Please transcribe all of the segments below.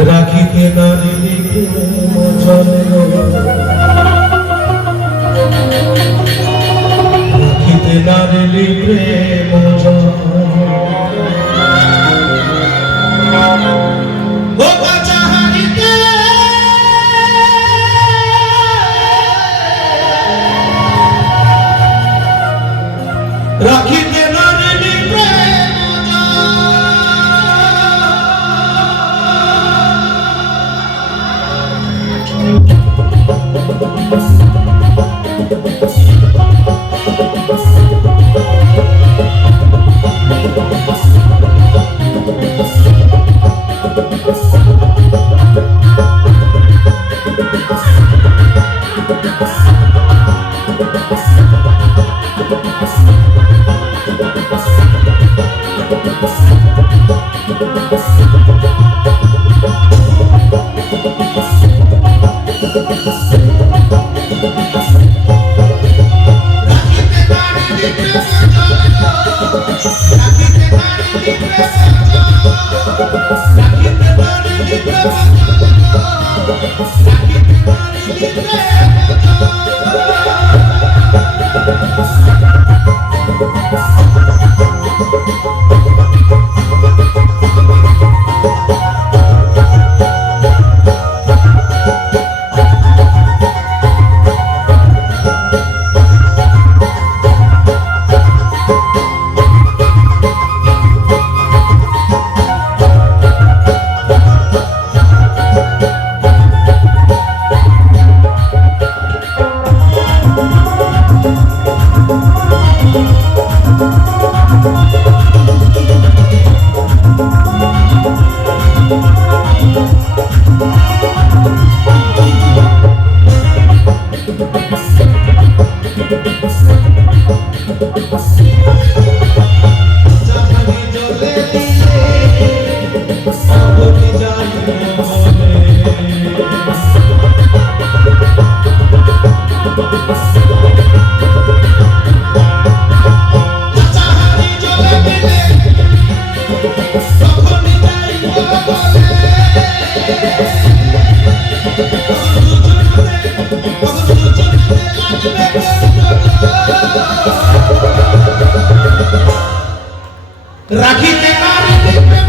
রাখিতে নারিলি প্রেম জলে রাখিতে নারিলি প্রেম জলে রাখিতে নারিলি প্রেম রাখিতে নারিলি প্রেম রাখিতে নারিলি প্রেম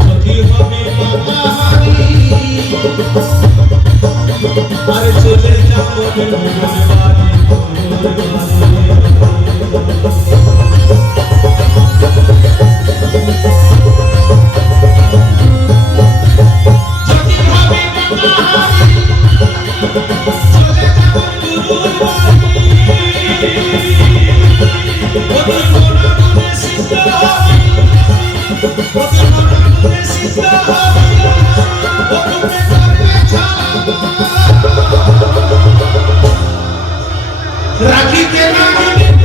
রাখিতে নারিলি আরে চলে যাবো রাখিতে নারিলি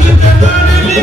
রাখিতে নারিলি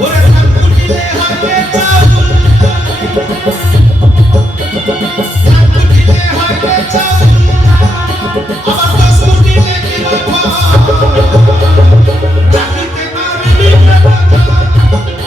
ওরে ঠাকুরিলে হাতে চাউল ঠাকুরিলে হাতে চাউল আবার দশ কুটিলে কি মাথা রাখিতে পারিলি রাখিতে পারিলি রাখিতে পারিলি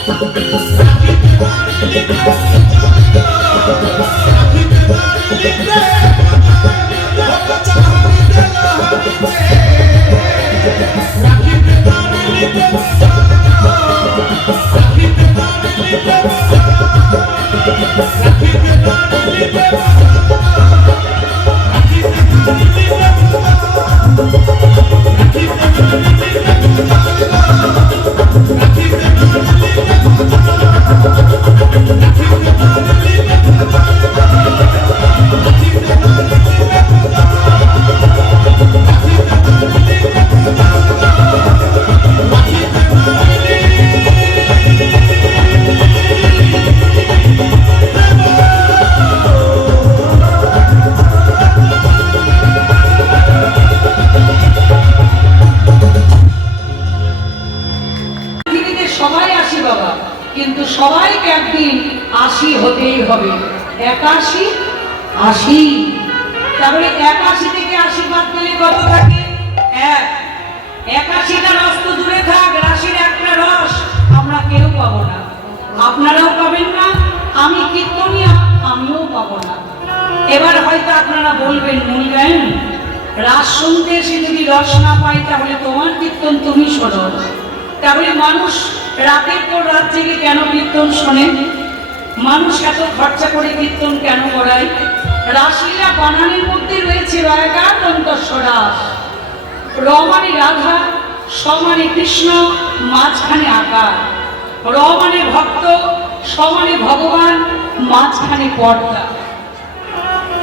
কিন্তু সবাইকে একদিন ৮০ হতেই হবে। ৮১ ৮০, তারপরে ৮১ থেকে ৮০ বাদ দিলে কত থাকে? ১। ৮১টা রস তো দূরে থাক, রাশির একটা রস আমরা কেউ পাবো না, আপনারাও পাবেন না, আমি কীর্তনিয়া আমিও পাবো না। এবার হয়তো আপনারা বলবেন মূল্যায়ন রাস শুনতে এসে যদি রস না পাই তাহলে তোমার কীর্তন তুমি শোনো। তাহলে মানুষ রাতের পর রাত জেগে কেন কীর্তন শোনে? মানুষ এত খরচা করে কীর্তন কেন করায়? রাসলীলা বানানের মধ্যে রয়েছে রয়াকার দন্তস্বরাস। র মানে রাধা, স মানে কৃষ্ণ, মাঝখানে আকার। র মানে ভক্ত, স মানে ভগবান, মাঝখানে পর্দা।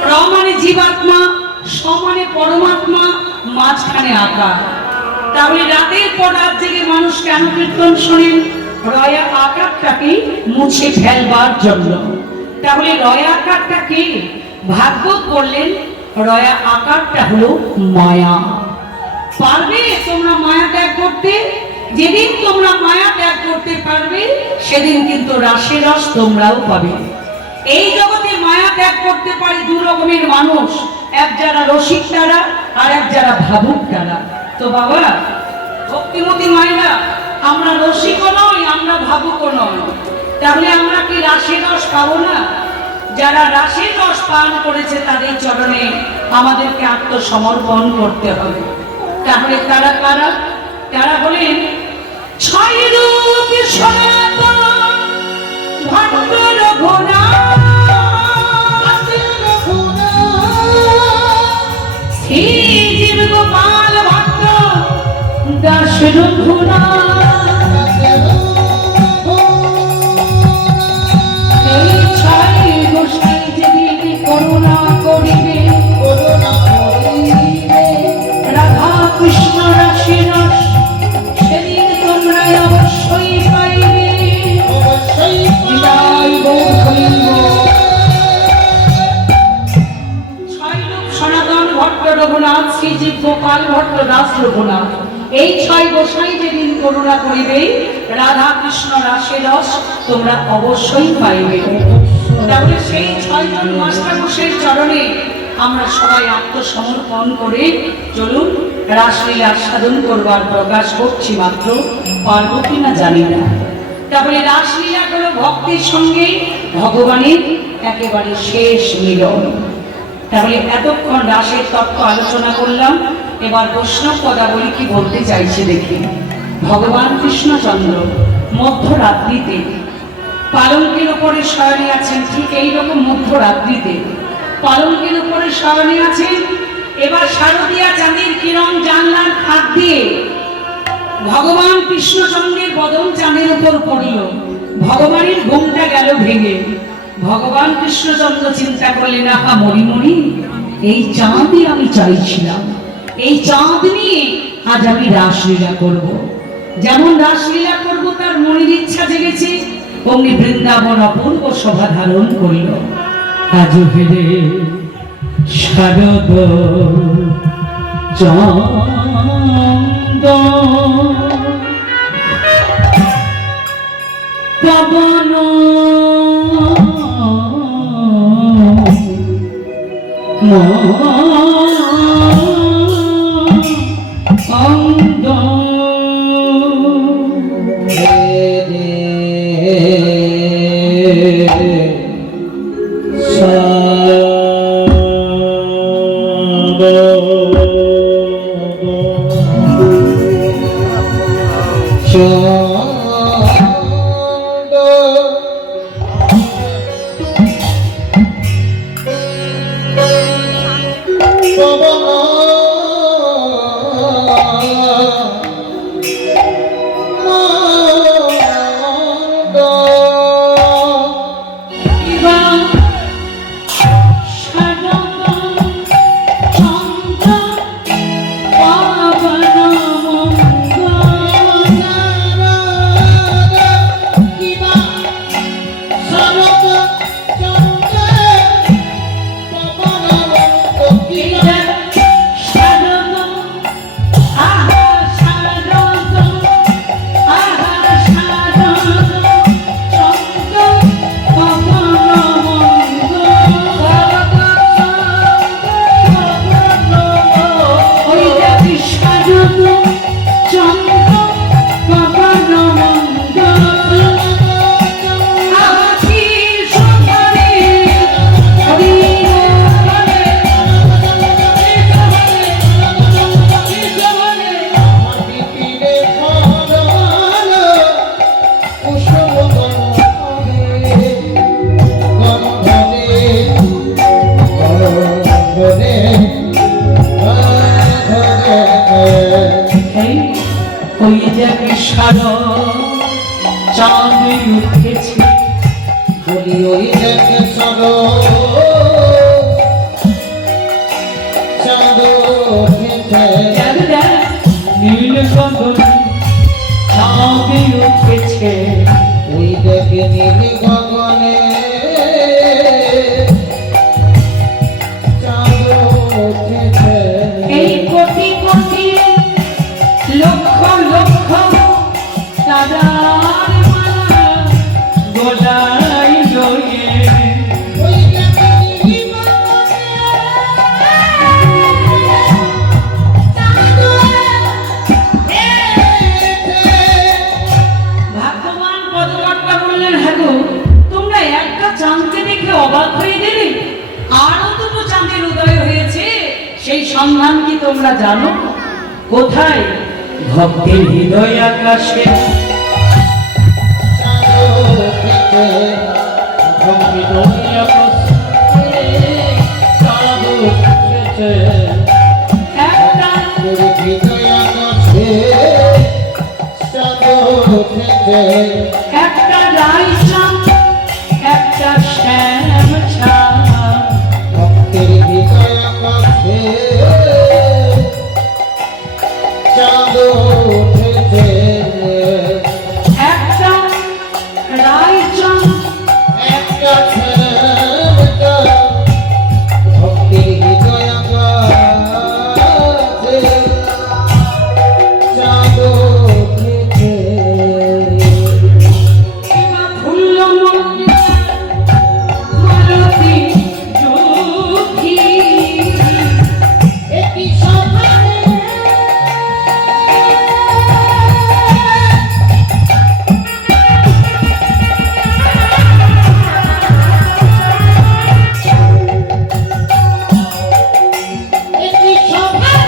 র মানে জীবাত্মা, স মানে পরমাত্মা, মাঝখানে আকার। তাহলে রাতের পর রাত জেগে মানুষ কেন কীর্তন শোনেন? রয়া আকারটাকে মুছে ফেলবার জন্য। তাহলে রয়া আকারটা কি? ভাগবত বললেন রয়া আকারটা হলো মায়া। পারবে তোমরা মায়া ত্যাগ করতে? যেদিন তোমরা মায়া ত্যাগ করতে পারবে সেদিন কিন্তু রাসের রস তোমরাও পাবে। এই জগতে মায়া ত্যাগ করতে পারে দু রকমের মানুষ, এক যারা রসিক তারা আর এক যারা ভাবুক তারা। তো বাবা ভক্তিমতী মায়েরা, আমরা রসিকও নই, আমরা ভাবুকও নই, তাহলে আমরা কি রাসের রস পাবো না? যারা রাসের রস পান করেছে তাদের চরণে আমাদেরকে আত্মসমর্পণ করতে হবে। তাহলে তারা কারা? তারা হলেন ছয় রূপ সনাতন ভট্ট রঘুনাথ, শ্রী জীব গোপাল ভট্ট দাস রঘুনাথ। এই ছয় গোসাই যেদিন করুণা করিবে রাধা কৃষ্ণ রাশির রস সেদিন তোমরা অবশ্যই পাইবে। সনাতন ভট্ট রঘুনাথ, শ্রীজীব গোপাল ভট্ট দাস রঘুনাথ, এই ছয় গোসাই যেদিন করুণা করিবে রাধা কৃষ্ণ রাসের রস তোমরা অবশ্যই পাইবে। তাহলে সেই ৬ জন মাস্টার গোসাইয়ের চরণে আমরা সবাই আত্মসমর্পণ করে চলুন রাসলীলা সাধন করবার প্রকাশ করছি, মাত্র পারব কিনা জানি না। তাহলে রাসলীলা হলো ভক্তির সঙ্গে ভগবানের একেবারে শেষ মিলন। তাহলে এতক্ষণ রাসের তত্ত্ব আলোচনা করলাম, এবার বৈষ্ণব পদাবলী কি বলতে চাইছে দেখি। ভগবান কৃষ্ণচন্দ্র মধ্যরাত্রিতে পালঙ্কের উপরে শয়নে আছেন, ঠিক এইরকম মধ্যরাত্রিতে পালঙ্কের উপরে শয়নে আছেন। এবার শারদীয়া চাঁদের কিরণ জানলার ফাঁক দিয়ে ভগবান কৃষ্ণচন্দ্রের বদন চাঁদের উপর পড়ল। ভগবানের ঘুমটা গেল ভেঙে। ভগবান কৃষ্ণচন্দ্র চিন্তা করলেন, আহা মরি মরি, এই চাঁদই আমি চাইছিলাম, এই চাঁদ নিয়ে আজ আমি রাসলীলা করব। যেমন রাসলীলা করব তার মনের ইচ্ছা জেগেছে, অমনি বৃন্দাবন অপূর্ব শোভা ধারণ করল। আজ ফিরে শারদ চাঁদ পবন অঙ্গ চাঁদ উঠেছে বলি ওই দেখে সাগো চাঁদ উঠেছে নীল গগন চাঁদ উঠেছে ওই দেখে নীল গগনে চাঁদ উঠেছে এই কোটি কোটি লক্ষ লক্ষ তারার মালা গোলায় জড়িয়ে ওই দেখে নীল গগনে চাঁদ উঠেছে। ভাগ্যবান পদকর্তা বললেন, হ্যাঁ গো, তোমরা একটা চাঁদকে দেখে অবাক হয়ে গেলে, আরো দুটো চাঁদের উদয় হয়েছে, সেই সন্ধান কি তোমরা জানো? কোথায়? ভক্তের হৃদয় আকাশে একটা রাই চাঁদ, একটা শ্যাম চাঁদ, ভক্তের হৃদয় আকাশে চাঁদ উঠেছে একটা রাই চাঁদ, একটা শ্যাম চাঁদ ভক্তের হৃদয় আকাশে চাঁদ উঠেছে কিংবা ফুল্ল মল্লিকা মালতী জ্যোতি। একই সভায় একই সভায়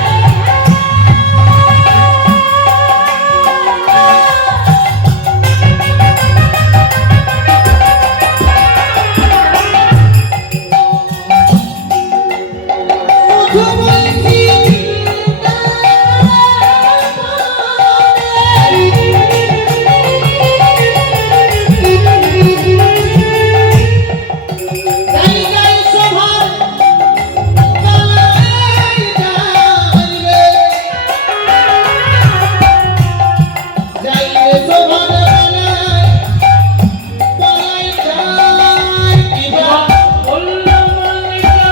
ফুল্ল মল্লিকা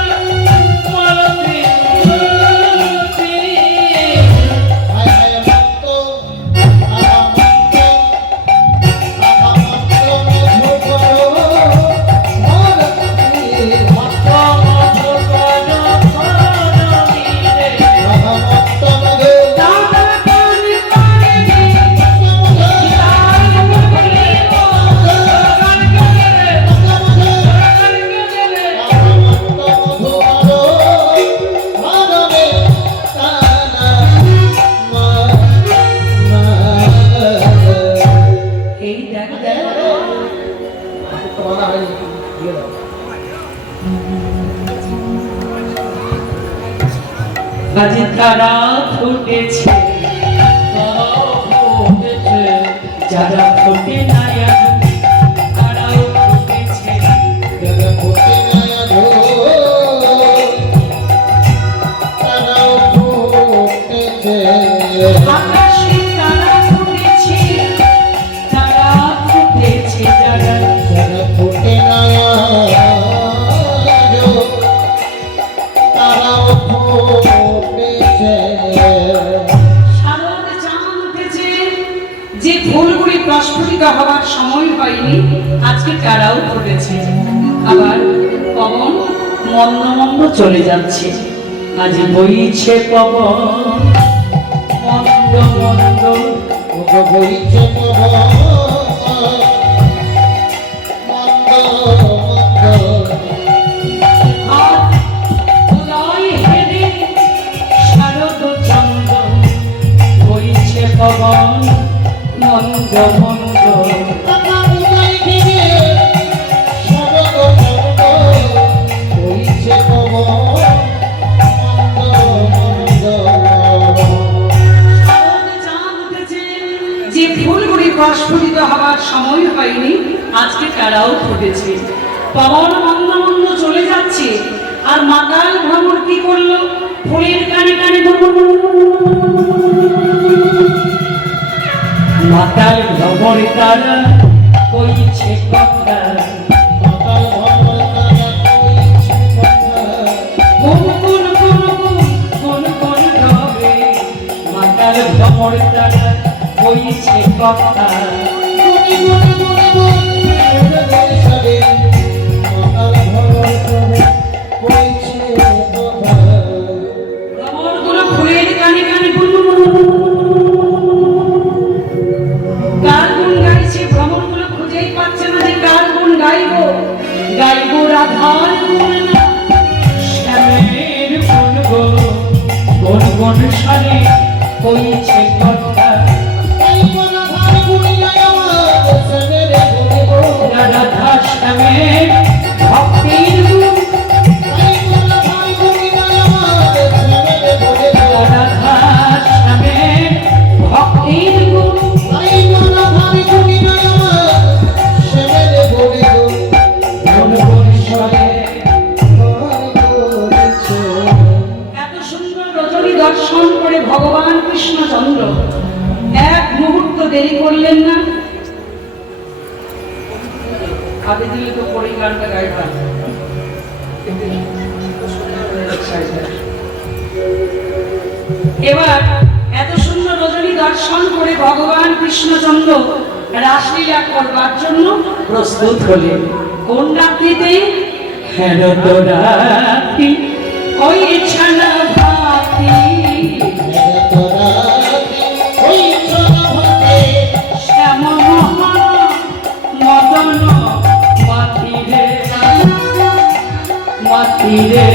মালতী জ্যোতি। তারা ফুটেছে, যারা ফোটে না আজ তারাও ফুটেছে। যারা ফোটে না আলো, তারাও ফুটেছে। আকাশে তারা ফুটেছে, তারা ফুটেছে, যারা যারা ফোটে না আলো, তারাও ফুটেছে। শারদ চাঁদ উঠেছে, যে ফুলগুলি প্রস্ফুটিত হওয়ার সময় হয়নি আজকে তারাও ফুটেছে। আবার পবন মন্দ মন্দ চলে যাচ্ছে, আজ বইছে পবন মন্দ মন্দ। ওগো বইছে পবন মন্দ মন্দ। হাত উদয় হেরে শারদ চন্দ্র, বইছে পবন মন্দ মন্দ। টাকা উদয় ঘিরে শরৎ চন্দ্র, বইছে পবন মন্দ মন্দ। শারদ চাঁদ উঠেছে, যে ফুলগুলি প্রস্ফুটিত হওয়ার সময় হয়নি আজকে তারাও ফুটেছে। পবন মন্দ মন্দ চলে যাচ্ছে, আর মাতাল ভ্রমর কি করলো? ফুলের কানে কানে মাতাল ভ্রমর তারা কইছে কথা, মাতাল ভ্রমর তারা কইছে কথা। কোন কোন কোন কোন কোন রবে। মাতাল ভ্রমর তারা কইছে কথা, মনে মনে মনে মনে সারে মাতাল ভ্রমর তারা কইছে কথা। ভ্রমরগুলো ফুলের কানে কানে কার গুণ গাইছে? ভ্রমরগুলো খুঁজেই পাচ্ছে না যে কার গুণ গাইবো। গাইবো রাধার গুণ না শ্যামের গুণ গো, কোন কোন সারে কইছে কথা। এই মনা ভার গুনিয়া আমার সবেরে বলিব। রাধা শ্যামের ভক্তির গুণ, এই মনা ভার গুনিয়া আমার সবেরে বলিব। রাধা শ্যামের ভক্তির গুণ। এই মনা ভার গুনিয়া আমার সবেরে বলিব। কোন কোন সারে করেছে এত সুন্দর রজনী দর্শন করে ভগবান কৃষ্ণচন্দ্র এক মুহূর্ত দেরি করলেন না। আগে দিলে তো পরেই গানটা গাইতাম। এবার এত সুন্দর রজনী দর্শন করে ভগবান কৃষ্ণচন্দ্র রাসলীলা করবার জন্য প্রস্তুত হলেন। কোন রাত্রিতে? হেরত রাত্রি, ওই ছানা ভাতি শ্যাম মদন মাতিরে মাতিরে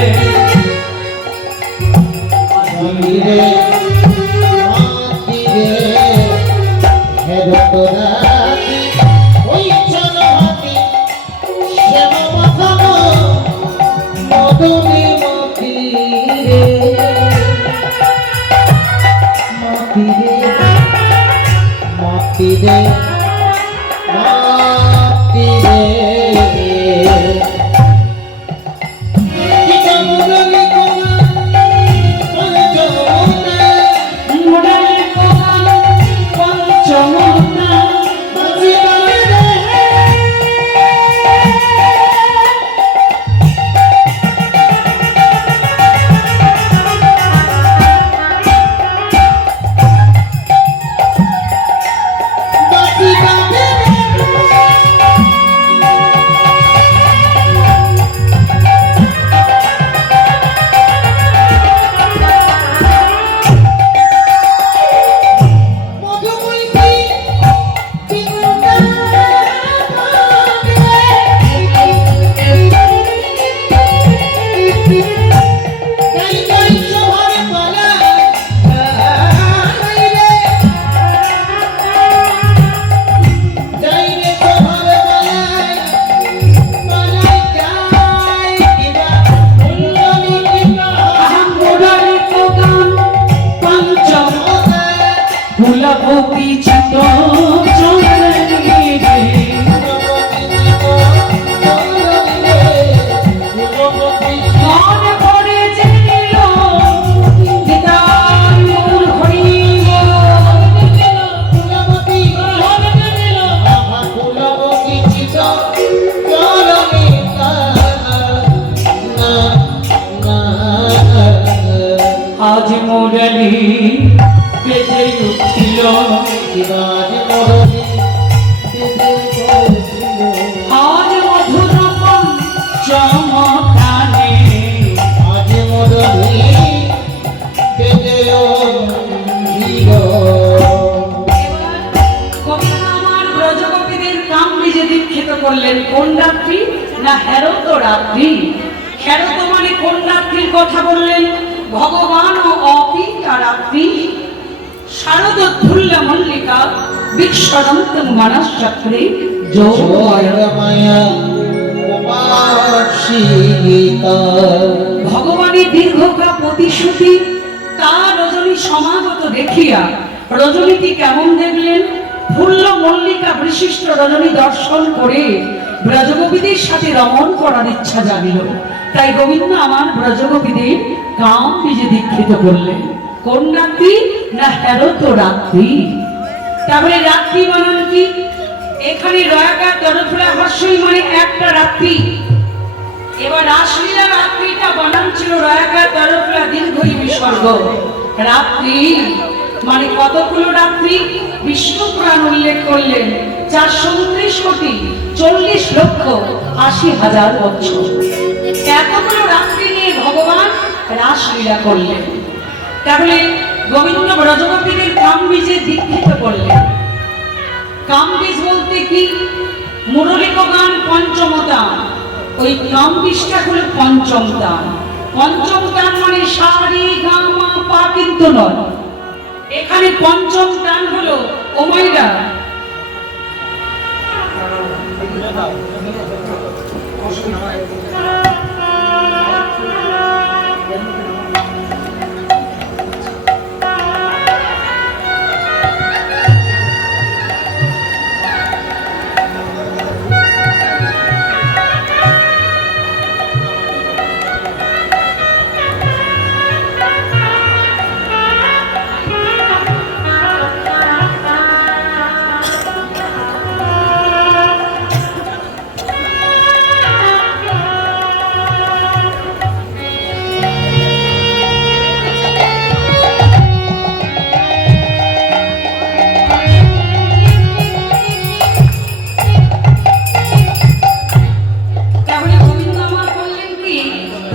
মোড়ালে কোদাল পঞ্চমনা করলেন কোন রাত্রি? না হেরত রাত্রি। হেরত মানে কোন রাত্রির কথা বললেন? ভগবান ও অপিতা রাত্রি। শারদোদ্ধুল্য মল্লিকা বিশ্বরন্তং মানসচক্রে যোগমায়া। যোগমায়া উপাসিতা। ভগবানের দীর্ঘকাল প্রতিশ্রুতি তার রজনী সমাগত দেখিয়া রজনীটি কেমন দেখলেন? ফুল্ল মল্লিকা বিশিষ্ট রজনী দর্শন করে ব্রজগোপীদের সাথে রমণ করার ইচ্ছা জাগিল। তাই গোবিন্দ আমার ব্রজগোপীদের কাম বীজে দীক্ষিত করলেন। কোন রাত্রি? না হেরত রাত্রি। তাহলে রাত্রি বানান কি? এখানে রয়াকার দরফলা হর্ষই মানে একটা রাত্রি। এবার রাসলীলা রাত্রিটা বানান ছিল রয়াকার দরফলা দীর্ঘই বিসর্গ। রাত্রি মানে কতগুলো রাত্রি? বিষ্ণু পুরাণ উল্লেখ করলেন 429 কোটি 40 লক্ষ 80,000 বছর। এতগুলো রাত্রি নিয়ে ভগবান রাসলীলা করলেন। তাহলে গোবিন্দ ব্রজগোপীদের কামবীজে দীক্ষিত করলেন। কামবীজ বলতে কি? মুরলিক গান পঞ্চম দান। ওই কামবীজটা হলো পঞ্চম দান। পঞ্চম দান মানে সারি গামা পা কিন্তু নয়। এখানে পঞ্চম দান হলো ওমাইরা।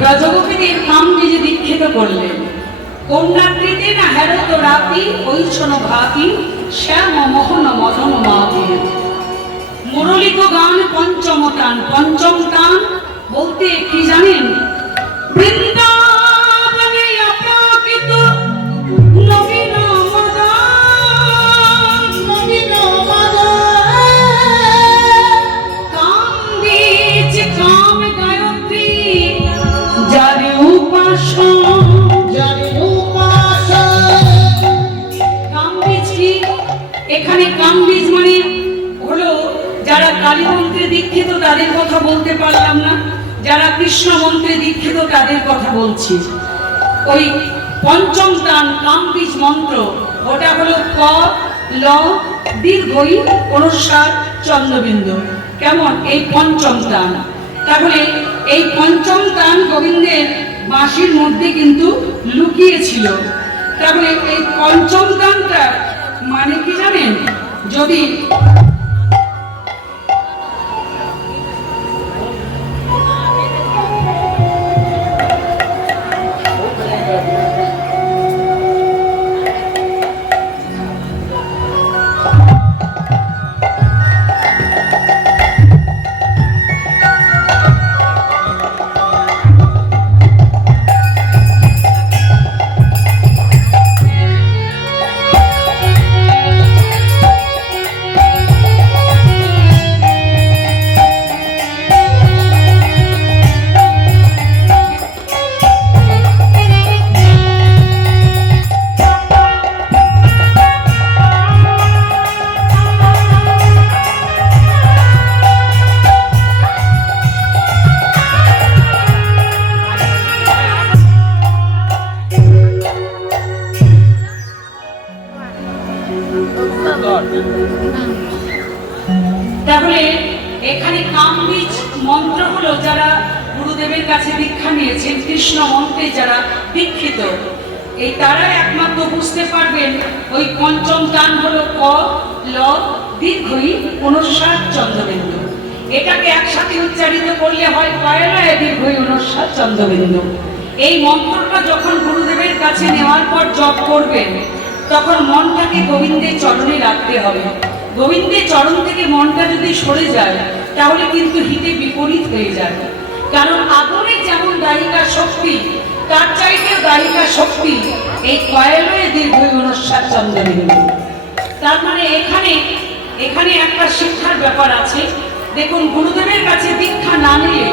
ব্রজগোপীদের কামবীজে দীক্ষিত করলেন। কোন রাত্রিতে? না হেরত রাতি ঐছন ভাতি শ্যাম মোহন মদন মাতি। মুরলিক গান পঞ্চম টান। পঞ্চম টান বলতে কি জানেন? বৃন্দাবনে অপ্রাকৃত নবীন মদান। নবীন মদন। কামবীজ কাম গায়ত্রী যারে উপাসন। যারে উপাসন। কামবীজ কি? এখানে কামবীজ মানে হলো যারা কালী মন্ত্রে দীক্ষিত তাদের কথা বলতে পারলাম না, যারা কৃষ্ণ মন্ত্রে দীক্ষিত তাদের কথা বলছি। ওই পঞ্চম দান কামবীজ মন্ত্র ওটা হলো ক ল দীর্ঘই অনুসার চন্দ্রবিন্দু। কেমন? এই পঞ্চম দান। তাহলে এই পঞ্চম দান গোবিন্দের বাঁশির মধ্যে কিন্তু লুকিয়েছিল। তাহলে এই পঞ্চম দানটা মানে কি জানেন? যদি তাহলে এখানে কামবীজ মন্ত্র হলো যারা গুরুদেবের কাছে দীক্ষা নিয়েছেন, কৃষ্ণ মন্ত্রে যারা দীক্ষিত, এই তারা একমাত্র বুঝতে পারবেন ওই পঞ্চম দান হলো ক ল দীর্ঘই অনুসার চন্দ্রবিন্দু। এটাকে একসাথে উচ্চারিত করলে হয় কয়লায় দীর্ঘই অনুসার চন্দ্রবিন্দু। এই মন্ত্রটা যখন গুরুদেবের কাছে নেওয়ার পর জপ করবেন তখন মনটাকে গোবিন্দের চরণে রাখতে হবে। গোবিন্দের চরণ থেকে মনটা যদি সরে যায় তাহলে কিন্তু হিতে বিপরীত হয়ে যায়। কারণ আগুনের যেমন দায়িকা শক্তি, তার চাইতেও দায়িকা শক্তি এই কয়েলয়ে দীর্ঘ অনুসার চন্দ্রবিন্দু। তার মানে এখানে একটা শিক্ষার ব্যাপার আছে। দেখুন, গুরুদেবের কাছে দীক্ষা না নিলে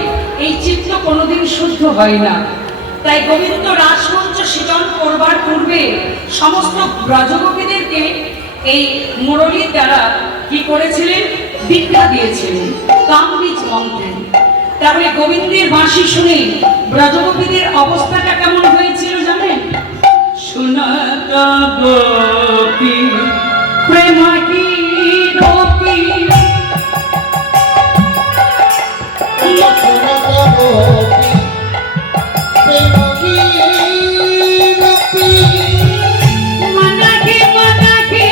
এই চিত্ত কোনোদিন শুদ্ধ হয় না। তাই গোবিন্দ রাসমঞ্চ সৃজন করবার পূর্বে সমস্ত ব্রজগোপীদেরকে এই মুরলীর দ্বারা কি করেছিলেন? দীক্ষা দিয়েছিলেন কামবীজ মন্ত্রে। তাহলে গোবিন্দের বাঁশি শুনে ব্রজগোপীদের অবস্থাটা কেমন হয়েছিল জানেন? শোনাতা গোপী প্রেমাকি গোপী মনাকে মনাকে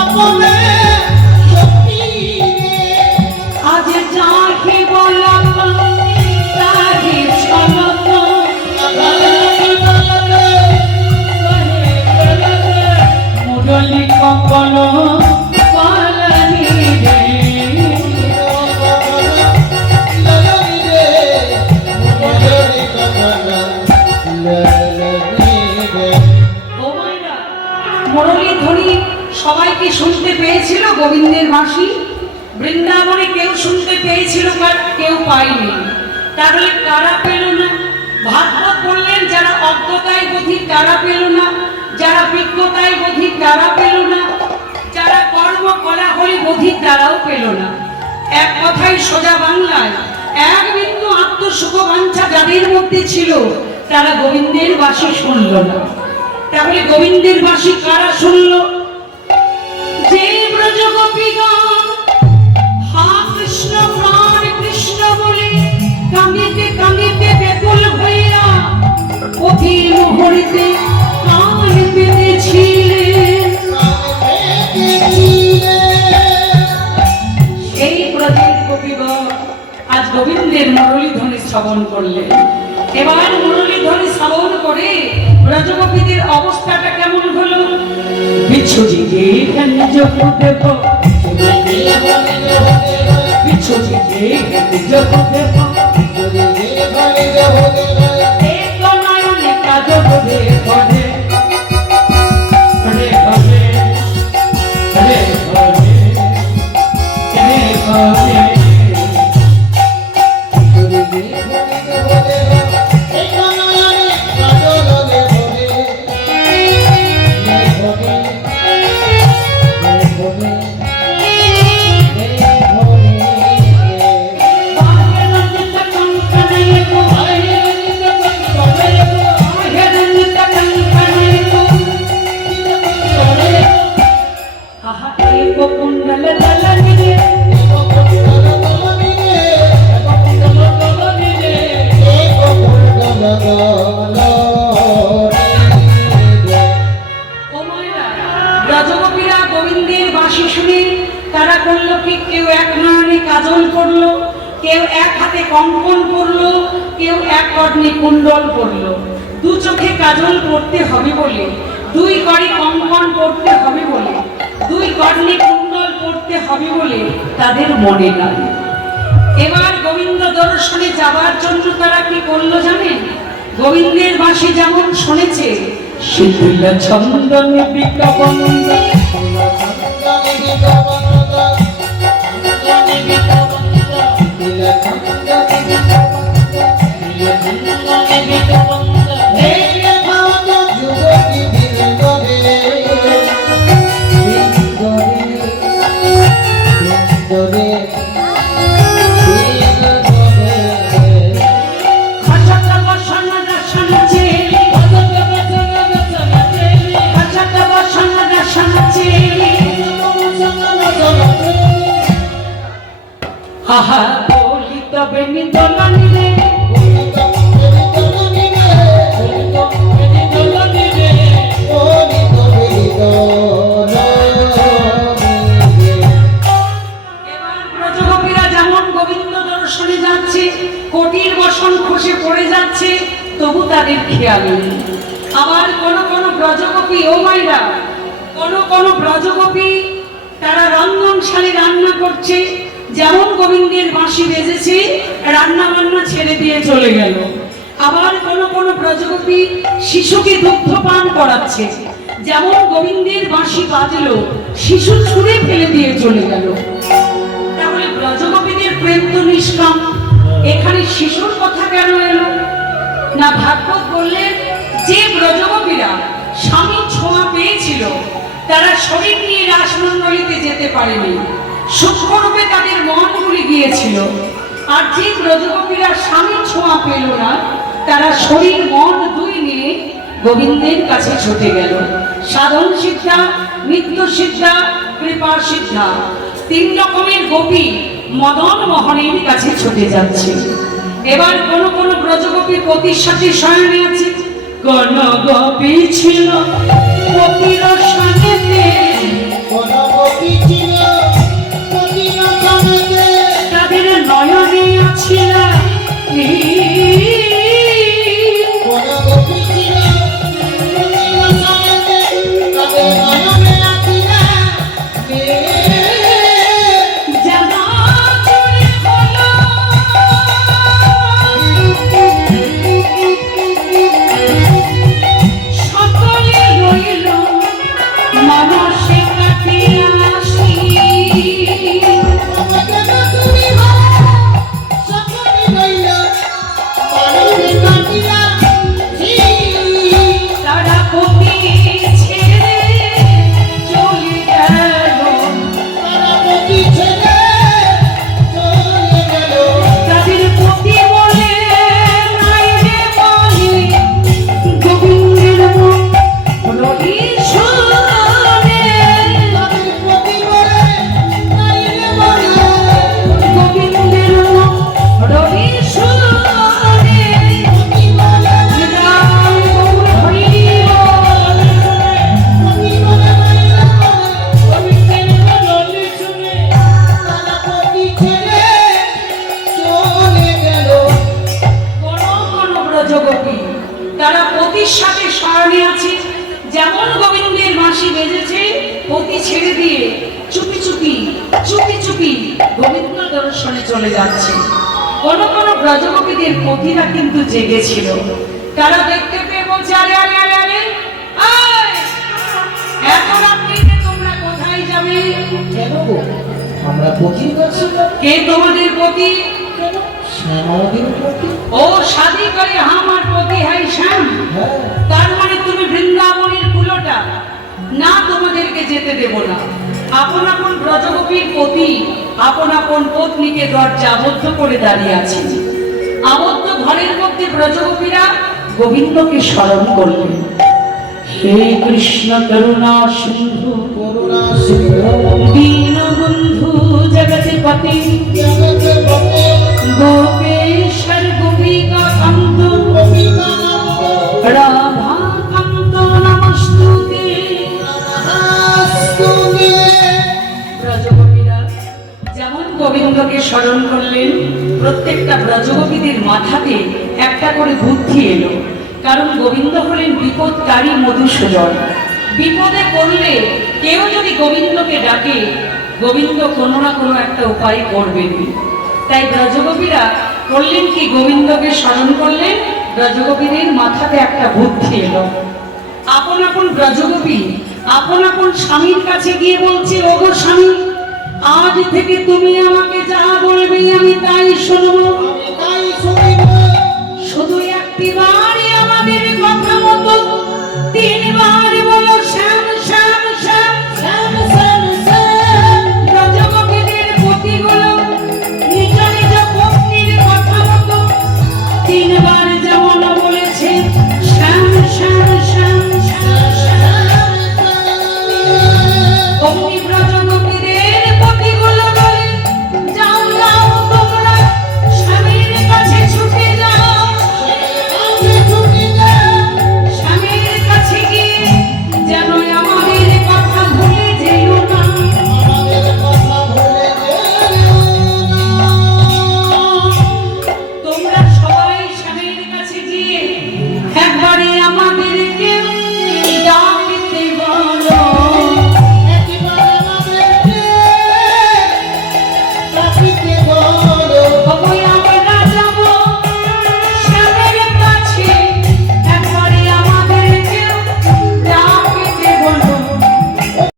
আপনা আজ যাকে বললাম তাকে ছলক মুরলী কখন পালানি রে। মুরলী ধ্বনি সবাইকে শুনতে পেয়েছিল গোবিন্দের বাঁশি। বৃন্দাবনে কেউ শুনতে পেয়েছিল বা কেউ পায়নি। তাহলে কারা পেল না? ভাগবত বললেন যারা অজ্ঞতায় বধির তারা পেল না, যারা বিজ্ঞতায় বধির তারা পেল না, যারা কর্ম কলাহলে বধির তারাও পেল না। এক কথাই সোজা বাংলায় এক বিন্দু আত্মসুখবাঞ্ছা যাদের মধ্যে ছিল তারা গোবিন্দের বাঁশি শুনল না। তাহলে গোবিন্দের বাঁশি কারা শুনল? যে ব্রজগোপীগণ হা কৃষ্ণ প্রাণ কৃষ্ণ বলে কাঁদিতে কাঁদিতে ব্যাকুল হইয়া অতি মোহরিতে কান পেতেছিলেন, সেই ব্রজের গোপীগণ আজ গোবিন্দের মুরলী ধ্বনি শ্রবণ করলেন। এবার মুরলী ধ্বনি শ্রবণ করে ব্রজগোপীদের অবস্থাটা কেমন হলো? বিচ্ছুজিকে নিজ দেব, বিচ্ছুজিকে নিজ দেব, এক নয়নে কাজল দেখে রে হরে রে হরে রে হরে। ব্রজগোপীরা গোবিন্দের বাঁশি শুনে তারা করলো কি? কেউ এক নয়নে কাজল করলো, কেউ এক হাতে কঙ্কন করলো, কেউ এক কর্ণে কুণ্ডল করলো। দু চোখে কাজল পড়তে হবে বলে, দুই কড়ি কঙ্কন পড়তে হবে বলে, দুই কর্ণে কুণ্ডল পড়তে হবে বলে তাদের মনে নাই। এবার গোবিন্দ দর্শনে যাবার জন্য তারা কি করলো জানেন? গোবিন্দের বাঁশি যেমন শুনেছে শিথিল ছন্দন বিকবন্দ, আহা বলি তবে নিদলানি রে, বলি তবে নিদলানি রে, বলি তবে নিদলানি রে, মায়েরা, কোন ব্রজগোপী তারা রন্ধনশালে রান্না করছে, যেমন গোবিন্দের বাঁশি বেজেছে রান্না বান্না ছেড়ে দিয়ে চলে গেল। আবার কোন ব্রজগোপী শিশুকে দুগ্ধ পান করাচ্ছে, যেমন গোবিন্দের বাঁশি বাজলো শিশু ছুঁড়ে ফেলে দিয়ে চলে গেল। তাহলে ব্রজগোপীদের প্রেম তো নিষ্কাম, এখানে শিশুর কথা কেন এলো না? ভাগবত বললেন যে ব্রজগোপীরা স্বামীর ছোঁয়া পেয়েছিল তারা শরীর নিয়ে রাসমণ্ডলীতে যেতে পারেনি, সূক্ষ্মরূপে তাদের মনগুলি গিয়েছিল। আর যে ব্রজগোপীরা স্বামীর ছোঁয়া পেল না তারা শরীর মন দুই নিয়ে গোবিন্দের কাছে ছুটে গেল। সাধন সিদ্ধা, নিত্য সিদ্ধা, কৃপা সিদ্ধা, তিন রকমের গোপী মদন মোহনের কাছে ছুটে যাচ্ছে। এবার কোন ব্রজগোপী পতির সাথে শয়নে আছে, কোন গোপী ছিল পতির সঙ্গেতে, কোনগোপী ছিল পতির সঙ্গেতে, তাদের নয়নে আছিল কোনগোপী ছিল পতির সঙ্গেতে, তাদের নয়নে আছিল জানা চুরি হলো সকলে রইল মানসে কাটিয়া আসি। আমাদের তুমি হও সকলে রইল মানবে কাটিয়া তারা পতি ছেড়ে চলে গেল, তারা পতি ছেড়ে চলে গেল, তাদের পতি বলে নাই রে বলে গোবিন্দের মুখ রবি শোনে, তাদের পতি বলে নাই রে বলে, গোবিন্দের মুখ রবি শোনে। পতি বলে রাম গৌর হরি বল, পতি বলে নাই রে বলে, গোবিন্দের রবি শুনে। তারা পতি ছেড়ে চলে গেল। কোন ব্রজগোপী তারা পতির সাথে শয়নে আছে, যেমন গোবিন্দের বাঁশি বেজেছে পতি ছেড়ে দিয়ে চুপি চুপি গোবিন্দ দর্শনে চলে যাচ্ছে। কোন ব্রজগোপীদের পতিরা কিন্তু জেগেছিল, তারা দেখতে পেয়ে বলছে আরে আরে আরে আরে আয়, এত রাত্রিতে তোমরা কোথায় যাবে? কেন গো আমরা পতির কাছে যাব? কে তোমাদের পতি? কেন শ্যামাদের পতি? ও শাদি করে আমার পতি হয় শ্যাম, হ্যাঁ তার মানে তুমি বৃন্দাবনের কুলোটা না, তোমাদেরকে যেতে দেব না। আপন আপন ব্রজগোপীর পতি আপন আপন পত্নীকে দরজা আবদ্ধ করে দাঁড়িয়ে আছে। আবদ্ধ ঘরের মধ্যে ব্রজগোপীরা গোবিন্দকে স্মরণ করলেন। হে কৃষ্ণ করুণা সিন্ধু করুণা সিন্ধু দীনবন্ধু জগৎপতি জগতে পতি গোপেশ্বর গোপিকা কান্ত গোপিকানন্দ রাধা কান্ত নমস্তুতে। নমস্তুতে। ব্রজগোপীরা যেমন গোবিন্দকে স্মরণ করলেন, প্রত্যেকটা ব্রজগোপীদের মাথাতে একটা করে বুদ্ধি এলো, কারণ গোবিন্দ হলেন বিপদকারী মধুসূদন। বিপদে পড়লে কেউ যদি গোবিন্দকে ডাকে গোবিন্দ কোনো না কোনো একটা উপায় করবেন। তাই ব্রজগোপীরা করলেন কি, গোবিন্দকে স্মরণ করলেন, ব্রজগোপীদের মাথাতে একটা বুদ্ধি এলো। আপন আপন ব্রজগোপী আপন আপন স্বামীর কাছে গিয়ে বলছে, ওগো স্বামী, আজ থেকে তুমি আমাকে যা বলবে আমি তাই শুনবো, আমি তাই শুনিব। শুধু একটি বারে আমাদের কথা মতো তিনবার